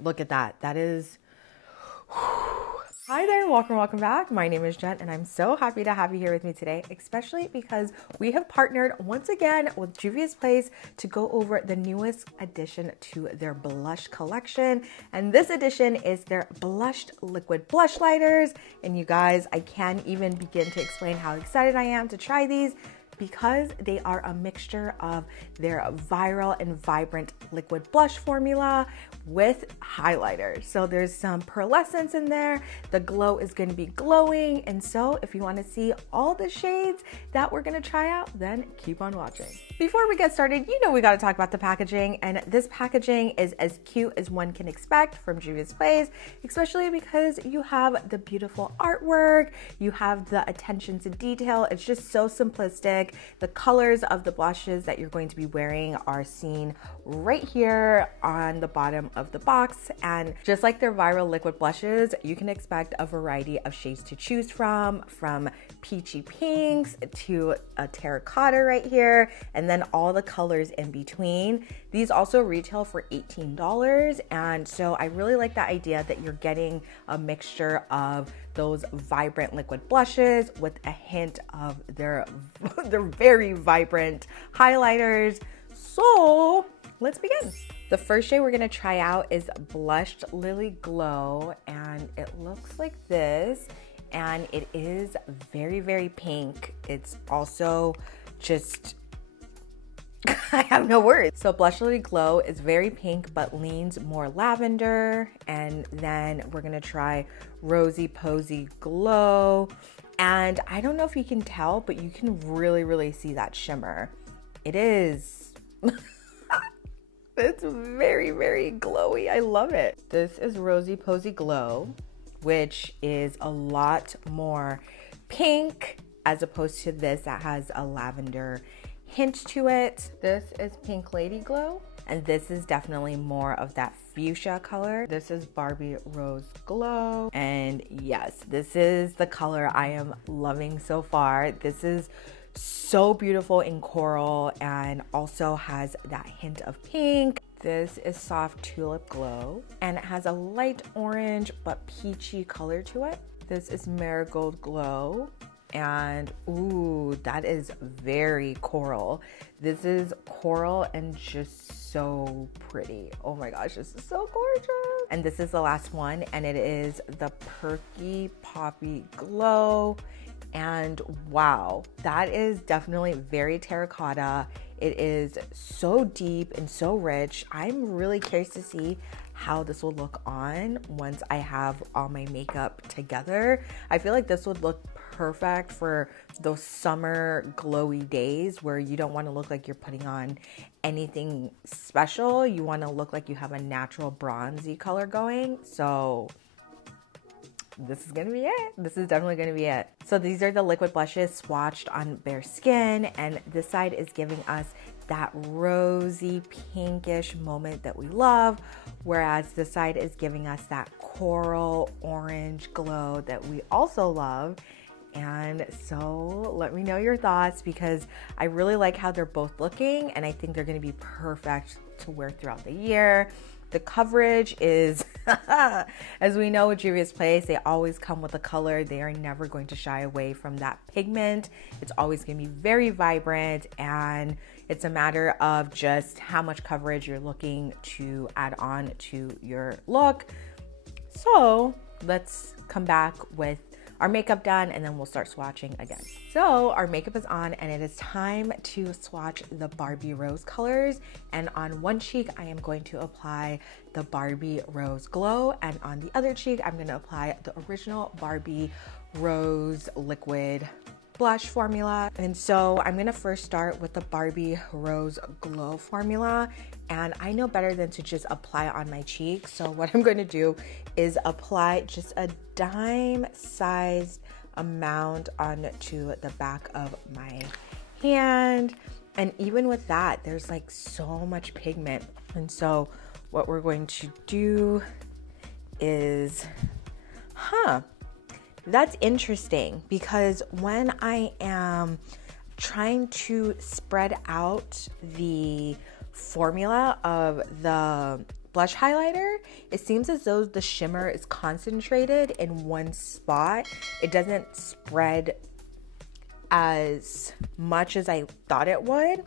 Look at that. That is... Hi there, welcome back. My name is Jen and I'm so happy to have you here with me today, especially because we have partnered once again with Juvia's Place to go over the newest addition to their blush collection. And this edition is their blushed liquid blush lighters. And you guys, I can't even begin to explain how excited I am to try these, because they are a mixture of their viral and vibrant liquid blush formula with highlighters. So there's some pearlescence in there. The glow is going to be glowing. And so if you want to see all the shades that we're going to try out, then keep on watching. Before we get started, you know we got to talk about the packaging. And this packaging is as cute as one can expect from Juvia's Place, especially because you have the beautiful artwork, you have the attention to detail. It's just so simplistic. The colors of the blushes that you're going to be wearing are seen right here on the bottom of the box. And just like their viral liquid blushes, you can expect a variety of shades to choose from peachy pinks to a terracotta right here, and then all the colors in between. These also retail for $18. And so I really like the idea that you're getting a mixture of those vibrant liquid blushes with a hint of their very vibrant highlighters. So let's begin. The first shade we're gonna try out is Blushed Lily Glow, and it looks like this, and it is very, very pink. It's also just, I have no words. So Blush Lily Glow is very pink, but leans more lavender. And then we're gonna try Rosy Posy Glow. And I don't know if you can tell, but you can really, really see that shimmer. It is, it's very, very glowy. I love it. This is Rosy Posy Glow, which is a lot more pink as opposed to this that has a lavender hint to it. This is Pink Lady Glow, and this is definitely more of that fuchsia color. This is Barbie Rose Glow, and yes, this is the color I am loving so far. This is so beautiful in coral and also has that hint of pink. This is Soft Tulip Glow, and it has a light orange but peachy color to it. This is Marigold Glow, and ooh, that is very coral. This is coral and just so pretty. Oh my gosh, this is so gorgeous. And this is the last one, and it is the Perky Poppy Glow. And wow, that is definitely very terracotta. It is so deep and so rich. I'm really curious to see how this will look on once I have all my makeup together. I feel like this would look perfect for those summer glowy days where you don't want to look like you're putting on anything special. You want to look like you have a natural bronzy color going. So this is gonna be it. This is definitely gonna be it. So these are the liquid blushes swatched on bare skin, and this side is giving us that rosy pinkish moment that we love, whereas this side is giving us that coral orange glow that we also love. And so let me know your thoughts, because I really like how they're both looking, and I think they're gonna be perfect to wear throughout the year. The coverage is, as we know with Juvia's Place, they always come with a color. They are never going to shy away from that pigment. It's always going to be very vibrant, and it's a matter of just how much coverage you're looking to add on to your look. So let's come back with our makeup done, and then we'll start swatching again. So our makeup is on, and it is time to swatch the Barbie Rose colors. And on one cheek, I am going to apply the Barbie Rose Glow, and on the other cheek, I'm gonna apply the original Barbie Rose Liquid Blush formula. And so I'm gonna first start with the Barbie Rose Glow formula, and I know better than to just apply it on my cheek. So what I'm going to do is apply just a dime-sized amount onto the back of my hand. And even with that, there's like so much pigment. And so what we're going to do is, that's interesting, because when I am trying to spread out the formula of the blush highlighter, it seems as though the shimmer is concentrated in one spot. It doesn't spread as much as I thought it would.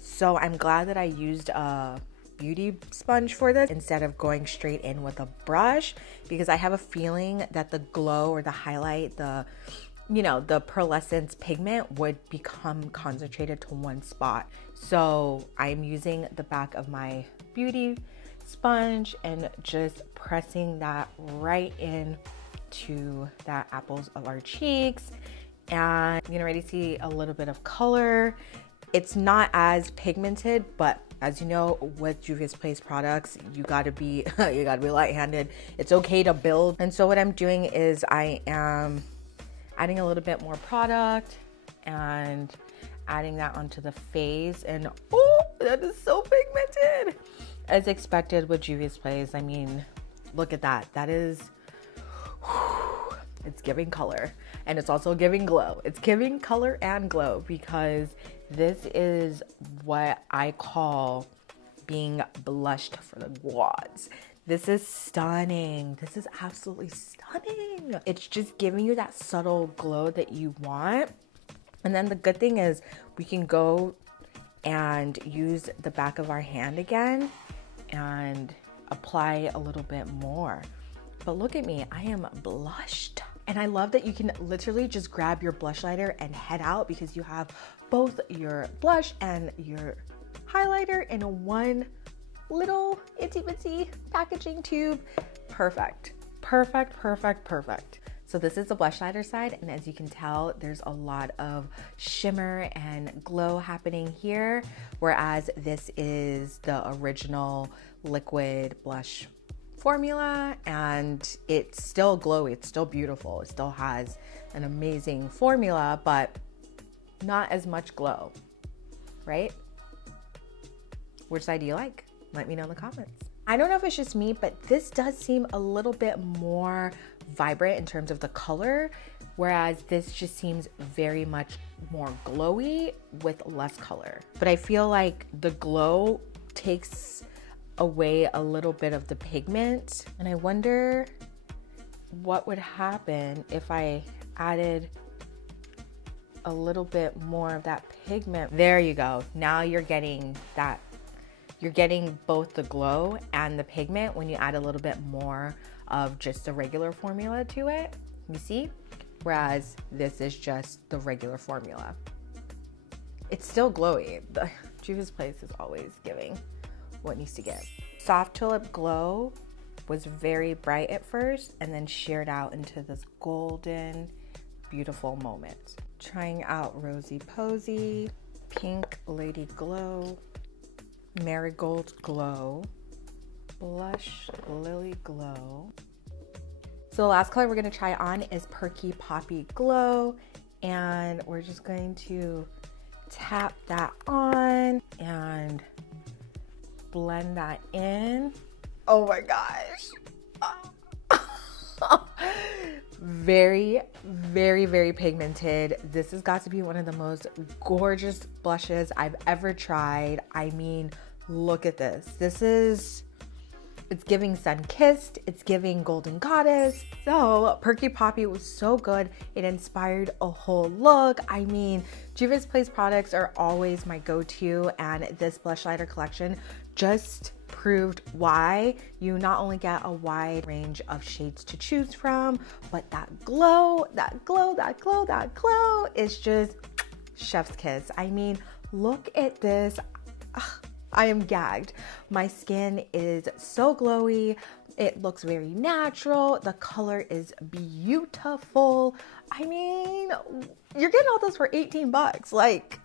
So I'm glad that I used a beauty sponge for this instead of going straight in with a brush, because I have a feeling that the glow or the highlight, the pearlescence pigment would become concentrated to one spot. So I'm using the back of my beauty sponge and just pressing that right in to the apples of our cheeks. And you can already see a little bit of color. It's not as pigmented, but as you know, with Juvia's Place products, you gotta be light-handed. It's okay to build. And so what I'm doing is I am adding a little bit more product and adding that onto the face. And oh, that is so pigmented. As expected with Juvia's Place. I mean, look at that. That is, it's giving color, and it's also giving glow. It's giving color and glow, because this is what I call being blushed for the gods. This is stunning. This is absolutely stunning. It's just giving you that subtle glow that you want. And then the good thing is we can go and use the back of our hand again and apply a little bit more. But look at me, I am blushed. And I love that you can literally just grab your blush lighter and head out, because you have both your blush and your highlighter in one little itsy bitsy packaging tube. Perfect, perfect, perfect, perfect. So this is the blush lighter side, and as you can tell, there's a lot of shimmer and glow happening here, whereas this is the original liquid blush formula, and it's still glowy, it's still beautiful, it still has an amazing formula, but not as much glow, right? Which side do you like? Let me know in the comments. I don't know if it's just me, but this does seem a little bit more vibrant in terms of the color, whereas this just seems very much more glowy with less color. But I feel like the glow takes away a little bit of the pigment, and I wonder what would happen if I added a little bit more of that pigment. There you go. Now you're getting that. You're getting both the glow and the pigment when you add a little bit more of just the regular formula to it. You see? Whereas this is just the regular formula. It's still glowy. The Juvia's Place is always giving what needs to give. Soft Tulip Glow was very bright at first and then sheared out into this golden, beautiful moment. Trying out Rosy Posy, Pink Lady Glow, Marigold Glow, Blush Lily Glow. So the last color we're gonna try on is Perky Poppy Glow, and we're just going to tap that on and blend that in. Oh my gosh. Very, very, very pigmented. This has got to be one of the most gorgeous blushes I've ever tried. I mean, look at this. It's giving sun-kissed, it's giving golden goddess. So Perky Poppy was so good. It inspired a whole look. I mean, Juvia's Place products are always my go-to, and this Blushlighter collection just proved why you not only get a wide range of shades to choose from, but that glow is just chef's kiss. I mean, look at this. I am gagged. My skin is so glowy. It looks very natural. The color is beautiful. I mean, you're getting all this for 18 bucks. Like,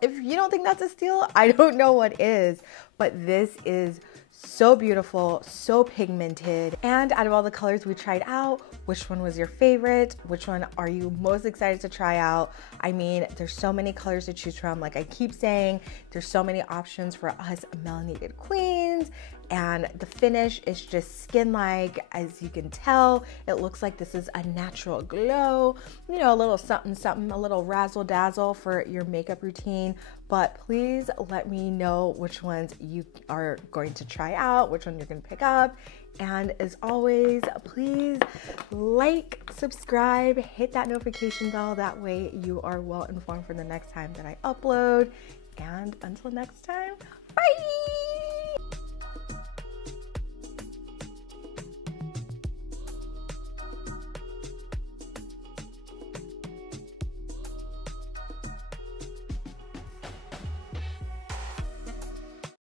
if you don't think that's a steal, I don't know what is. But this is so beautiful, so pigmented. And out of all the colors we tried out, which one was your favorite? Which one are you most excited to try out? I mean, there's so many colors to choose from. Like I keep saying, there's so many options for us melanated queens. And the finish is just skin-like. As you can tell, it looks like this is a natural glow. You know, a little something, something, a little razzle-dazzle for your makeup routine. but please let me know which ones you are going to try out, which one you're going to pick up. And as always, please like, subscribe, hit that notification bell. That way you are well informed for the next time that I upload. And until next time, bye!